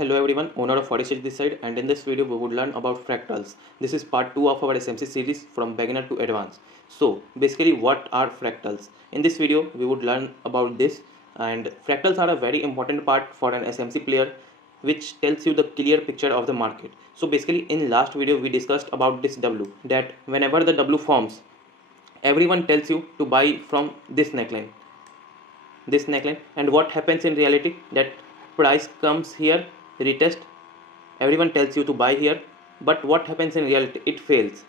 Hello everyone, owner of Forex this side, and in this video we would learn about fractals. This is part 2 of our SMC series from beginner to advanced. So basically what are fractals? In this video we would learn about this, and fractals are a very important part for an SMC player which tells you the clear picture of the market. So basically in last video we discussed about this W, that whenever the W forms, everyone tells you to buy from this neckline, and what happens in reality, that price comes here, retest, everyone tells you to buy here, but what happens in reality, it fails.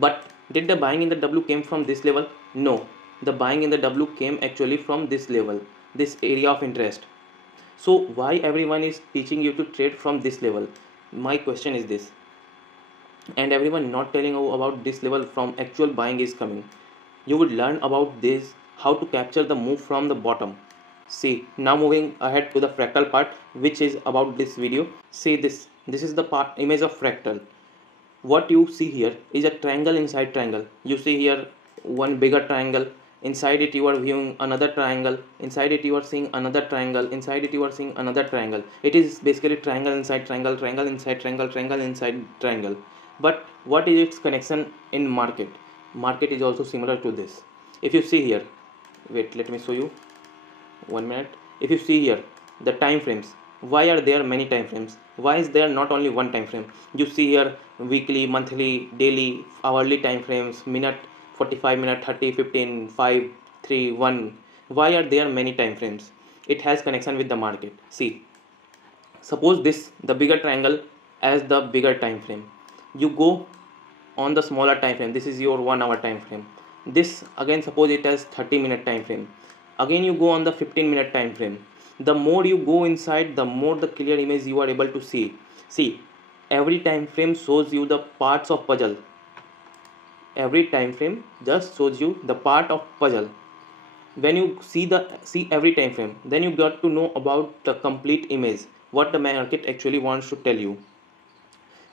But did the buying in the W came from this level? No, the buying in the W came actually from this level, this area of interest. So why everyone is teaching you to trade from this level? My question is this, and everyone not telling you about this level from actual buying is coming. You would learn about this, how to capture the move from the bottom. See, now moving ahead to the fractal part, which is about this video. See this is the part image of fractal. What you see here is a triangle inside triangle. You see here one bigger triangle, inside it you are viewing another triangle, inside it you are seeing another triangle, inside it you are seeing another triangle. It is basically triangle inside triangle, triangle inside triangle, triangle inside triangle. But what is its connection in market? Market is also similar to this. If you see here, wait, let me show you, 1 minute. If you see here the time frames, why are there many time frames? Why is there not only one time frame? You see here weekly, monthly, daily, hourly time frames, minute, 45 minute, 30, 15, 5, 3, 1. Why are there many time frames? It has connection with the market. See, suppose this the bigger triangle as the bigger time frame. You go on the smaller time frame. This is your 1 hour time frame. This again, suppose it has 30-minute time frame. Again you go on the 15-minute time frame. The more you go inside, the more the clear image you are able to see. See, every time frame shows you the parts of puzzle. Every time frame just shows you the part of puzzle. When you see every time frame, then you got to know about the complete image, what the market actually wants to tell you.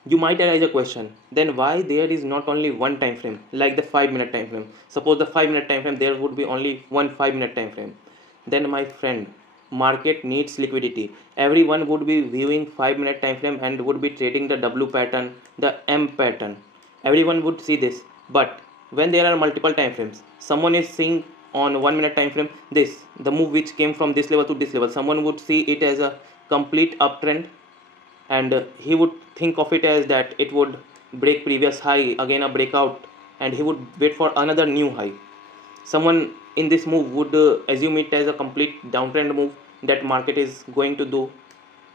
You might arise a question, then why there is not only one time frame, like the 5-minute time frame? Suppose the 5-minute time frame, there would be only one 5-minute time frame. Then my friend, market needs liquidity. Everyone would be viewing 5-minute time frame and would be trading the W pattern, the M pattern. Everyone would see this. But when there are multiple time frames, someone is seeing on 1-minute time frame the move which came from this level to this level. Someone would see it as a complete uptrend, and he would think of it as that it would break previous high, again a breakout, and he would wait for another new high. Someone in this move would assume it as a complete downtrend move, that market is going to do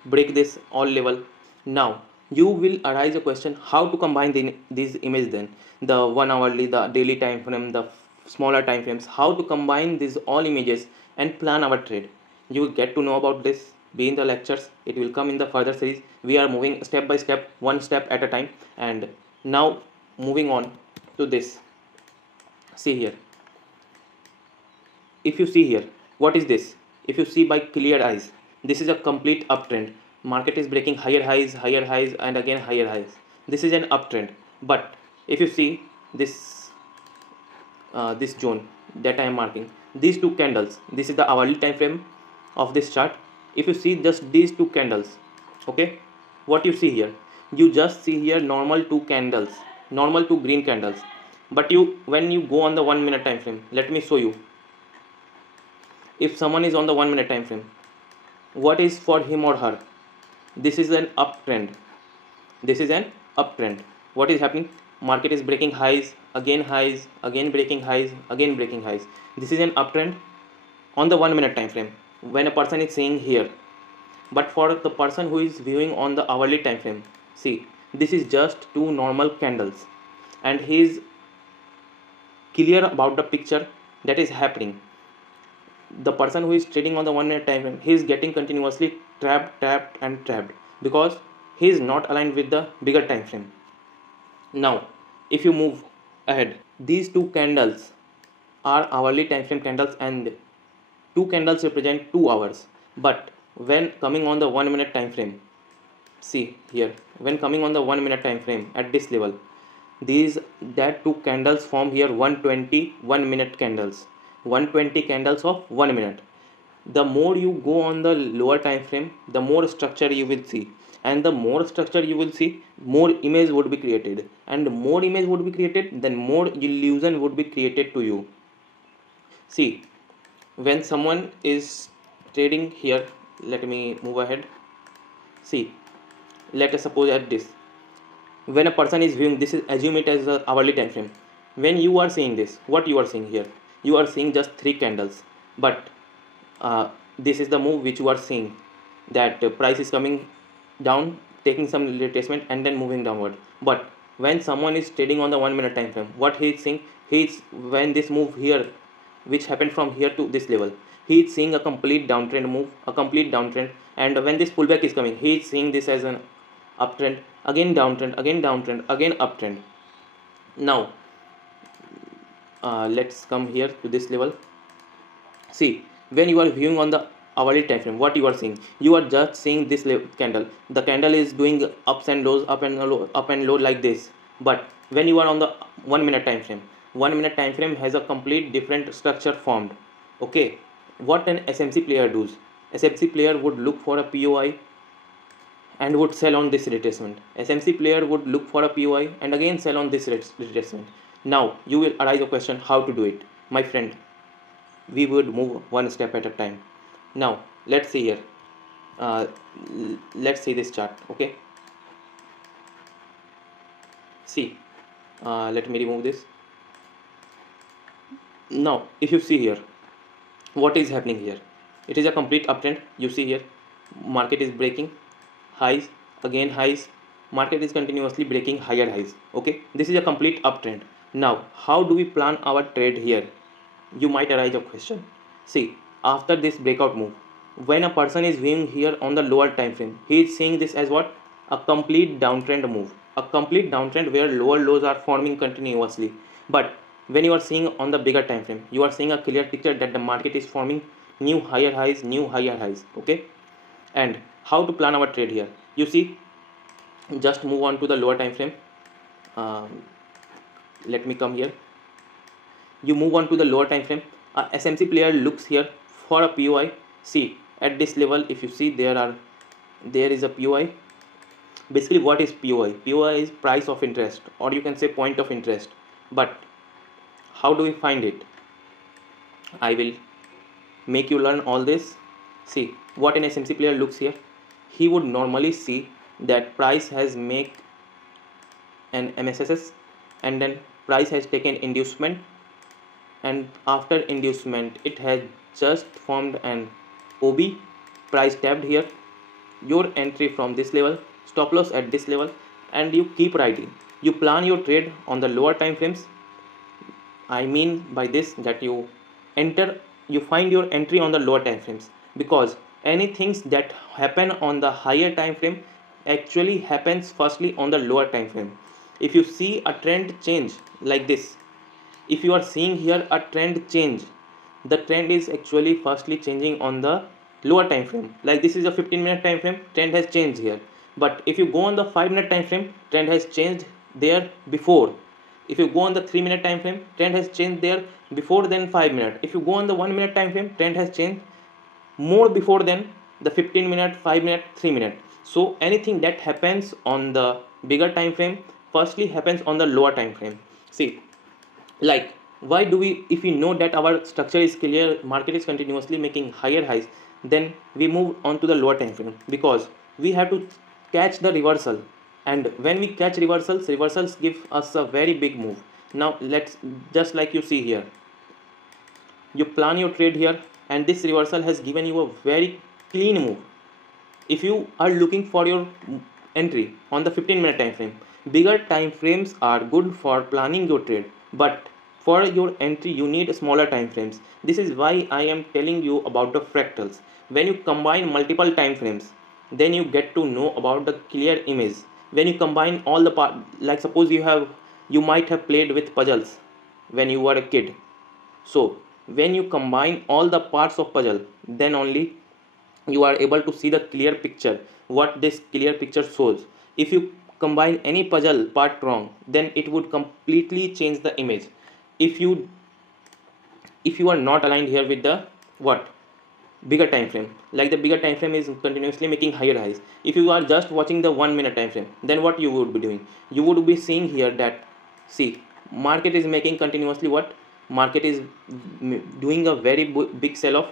break this all level. Now you will arise a question, how to combine these images, then the 1 hourly, the daily time frame, the smaller time frames, how to combine these all images and plan our trade. You will get to know about this, be in the lectures, it will come in the further series. We are moving step by step, one step at a time. And now moving on to this. See here, if you see here, what is this? If you see by clear eyes, this is a complete uptrend. Market is breaking higher highs, and again higher highs. This is an uptrend. But if you see this zone that I am marking, these two candles, this is the hourly time frame of this chart. If you see just these two candles, okay, what you see here, you just see here normal two candles, normal two green candles. But when you go on the 1-minute time frame, let me show you. If someone is on the 1-minute time frame, what is for him or her? This is an uptrend. This is an uptrend. What is happening? Market is breaking highs, again breaking highs, again breaking highs. This is an uptrend on the 1-minute time frame when a person is seeing here. But for the person who is viewing on the hourly time frame, see, this is just two normal candles, and he is clear about the picture that is happening. The person who is trading on the 1-minute time frame, he is getting continuously trapped, because he is not aligned with the bigger time frame. Now if you move ahead, these two candles are hourly time frame candles, and two candles represent 2 hours. But when coming on the 1-minute time frame, see here, when coming on the 1-minute time frame at this level, that two candles form here 120 1-minute candles, 120 candles of 1 minute. the more you go on the lower time frame, the more structure you will see, and the more structure you will see, more image would be created, and more image would be created, then more illusion would be created to you. See, when someone is trading here, let me move ahead. See, let us suppose at this, when a person is viewing this, is assume it as a hourly time frame. When you are seeing this, what you are seeing here, you are seeing just 3 candles, but this is the move which you are seeing, that price is coming down, taking some retracement and then moving downward. But when someone is trading on the 1 minute time frame, what he is seeing, he is, when this move here which happened from here to this level, he is seeing a complete downtrend move, a complete downtrend. And when this pullback is coming, he is seeing this as an uptrend, again downtrend, again downtrend, again uptrend. Now let's come here to this level. See, when you are viewing on the hourly time frame, what you are seeing, you are just seeing this candle. The candle is doing ups and lows, up and low, up and low like this. But when you are on the 1 minute time frame, 1 minute time frame has a complete different structure formed. Okay, what an SMC player does, SMC player would look for a POI and would sell on this retracement. SMC player would look for a POI and again sell on this retracement. Now you will arise a question, how to do it, my friend. We would move one step at a time. Now let's see here, let's see this chart. Okay, see, let me remove this. Now if you see here, what is happening here, it is a complete uptrend. You see here, market is breaking highs, again highs, market is continuously breaking higher highs. Okay, this is a complete uptrend. Now how do we plan our trade here, you might arise a question. See, after this breakout move, when a person is viewing here on the lower time frame, he is seeing this as what, a complete downtrend move, a complete downtrend where lower lows are forming continuously. But when you are seeing on the bigger time frame, you are seeing a clear picture that the market is forming new higher highs, new higher highs. Okay, and how to plan our trade here, you see, just move on to the lower time frame. Let me come here. You move on to the lower time frame. A SMC player looks here for a POI. See, at this level, if you see, there is a POI. Basically, what is POI? POI is price of interest, or you can say point of interest. But how do we find it? I will make you learn all this. See, what an SMC player looks here, he would normally see that price has make an MSSS, and then price has taken inducement, and after inducement it has just formed an OB, price tapped here, your entry from this level, stop loss at this level, and you keep writing. You plan your trade on the lower time frames. I mean by this that you find your entry on the lower time frames, because anything that happen on the higher time frame actually happens firstly on the lower time frame. If you see a trend change like this, if you are seeing here a trend change, the trend is actually firstly changing on the lower time frame. Like this is a 15-minute time frame, trend has changed here. But if you go on the 5-minute time frame, trend has changed there before. If you go on the 3-minute time frame, trend has changed there before than 5 minutes. If you go on the 1-minute time frame, trend has changed more before than the 15-minute, 5-minute, 3-minute. So anything that happens on the bigger time frame firstly happens on the lower time frame. See, like, why do we, if we know that our structure is clear, market is continuously making higher highs, then we move on to the lower time frame, because we have to catch the reversal. And when we catch reversals give us a very big move. Now let's, just like you see here, you plan your trade here, and this reversal has given you a very clean move. If you are looking for your entry on the 15-minute time frame, bigger time frames are good for planning your trade, but for your entry you need smaller time frames. This is why I am telling you about the fractals. When you combine multiple time frames, then you get to know about the clear image. When you combine all the part, like suppose you might have played with puzzles when you were a kid. So when you combine all the parts of puzzle, then only you are able to see the clear picture, what this clear picture shows. If you combine any puzzle part wrong, then it would completely change the image. If you are not aligned here with the bigger time frame. Like the bigger time frame is continuously making higher highs. If you are just watching the 1 minute time frame, then what you would be doing? You would be seeing here that, see, market is making continuously what? Market is doing a very big sell off,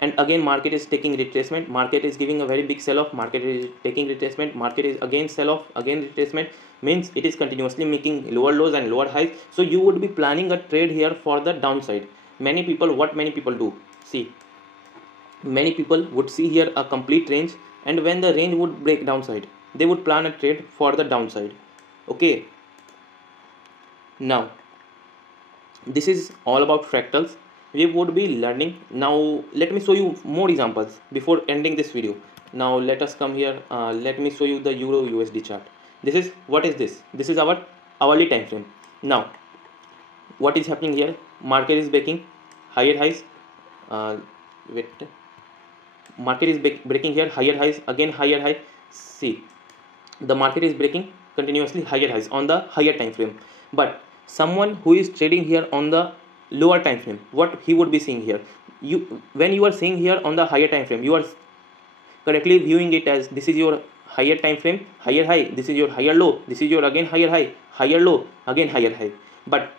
and again market is taking retracement. Market is giving a very big sell off, market is taking retracement, market is again sell off, again retracement. Means it is continuously making lower lows and lower highs. So you would be planning a trade here for the downside. Many people, what many people do, see, many people would see here a complete range, and when the range would break downside, they would plan a trade for the downside. Okay, now this is all about fractals. We would be learning now. Let me show you more examples before ending this video. Now let us come here. Let me show you the euro USD chart. This is, what is this? This is our hourly time frame. Now what is happening here? Market is breaking higher highs. Wait, market is breaking here higher highs, again higher high. See, the market is breaking continuously higher highs on the higher time frame, but someone who is trading here on the lower time frame, what he would be seeing here? When you are seeing here on the higher time frame, you are correctly viewing it as this is your higher time frame, higher high, this is your higher low, this is your again higher high, higher low, again higher high. But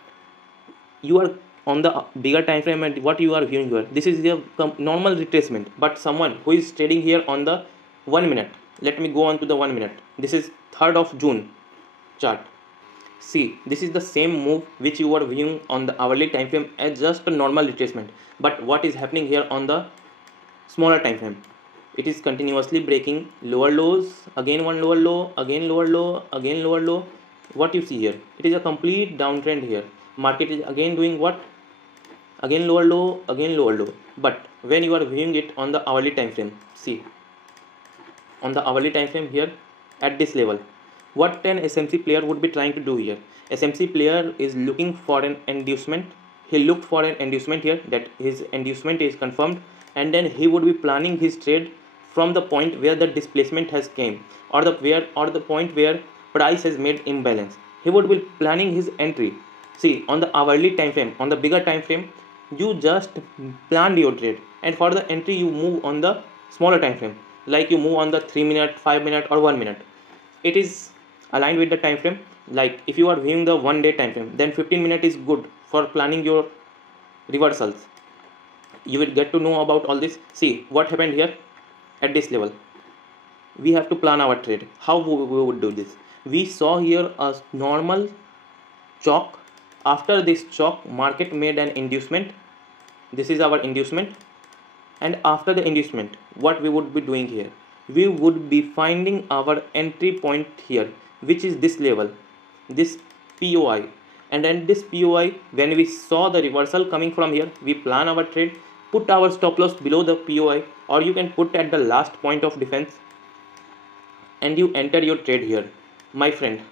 you are on the bigger time frame, and what you are viewing here, this is the normal retracement. But someone who is trading here on the 1 minute, let me go on to the 1 minute. This is 3rd of June chart. See, this is the same move which you are viewing on the hourly time frame as just a normal retracement. But what is happening here on the smaller time frame? It is continuously breaking lower lows, again one lower low, again lower low, again lower low. What you see here, it is a complete downtrend here. Market is again doing what? Again lower low, again lower low. But when you are viewing it on the hourly time frame, see, on the hourly time frame here at this level, what an SMC player would be trying to do here? SMC player is looking for an inducement. He looked for an inducement here, that his inducement is confirmed, and then he would be planning his trade from the point where the displacement has came, or the point where price has made imbalance. He would be planning his entry. See, on the hourly time frame, on the bigger time frame, you just planned your trade, and for the entry you move on the smaller time frame, like you move on the 3 minute, 5 minute, or 1 minute. It is aligned with the time frame. Like if you are viewing the 1 day time frame, then 15 minutes is good for planning your reversals. You will get to know about all this. See what happened here at this level. We have to plan our trade. How we would do this? We saw here a normal chalk. After this chalk, market made an inducement. This is our inducement, and after the inducement, what we would be doing here? We would be finding our entry point here, which is this level, this POI. And then this POI, when we saw the reversal coming from here, we plan our trade, put our stop loss below the POI, or you can put at the last point of defense, and you enter your trade here. My friend,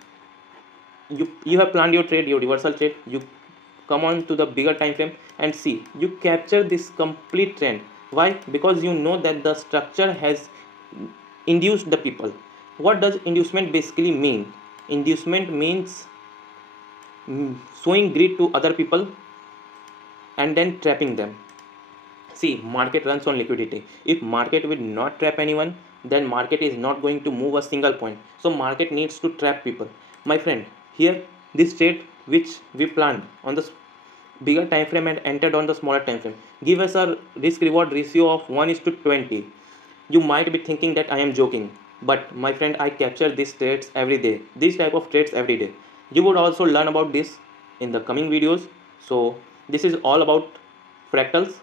you have planned your trade, your reversal trade. You come on to the bigger time frame and see, you capture this complete trend. Why? Because you know that the structure has induced the people. What does inducement basically mean? Inducement means showing greed to other people and then trapping them. See, market runs on liquidity. If market will not trap anyone, then market is not going to move a single point. So market needs to trap people. My friend, here this trade which we planned on the bigger time frame and entered on the smaller time frame give us a risk reward ratio of 1:20. You might be thinking that I am joking, but my friend, I capture these trades every day, these type of trades every day. You would also learn about this in the coming videos. So this is all about fractals,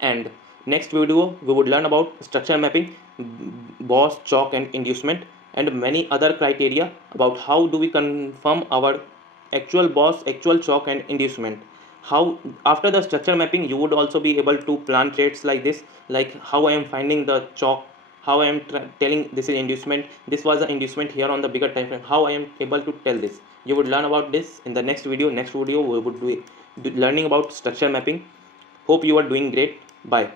and next video we would learn about structure mapping, boss, chalk, and inducement, and many other criteria about how do we confirm our actual boss, actual chalk, and inducement. How after the structure mapping you would also be able to plan trades like this, like how I am finding the chalk, how I am telling this is inducement, this was the inducement here on the bigger time frame, how I am able to tell this. You would learn about this in the next video. Next video we would be learning about structure mapping. Hope you are doing great. Bye.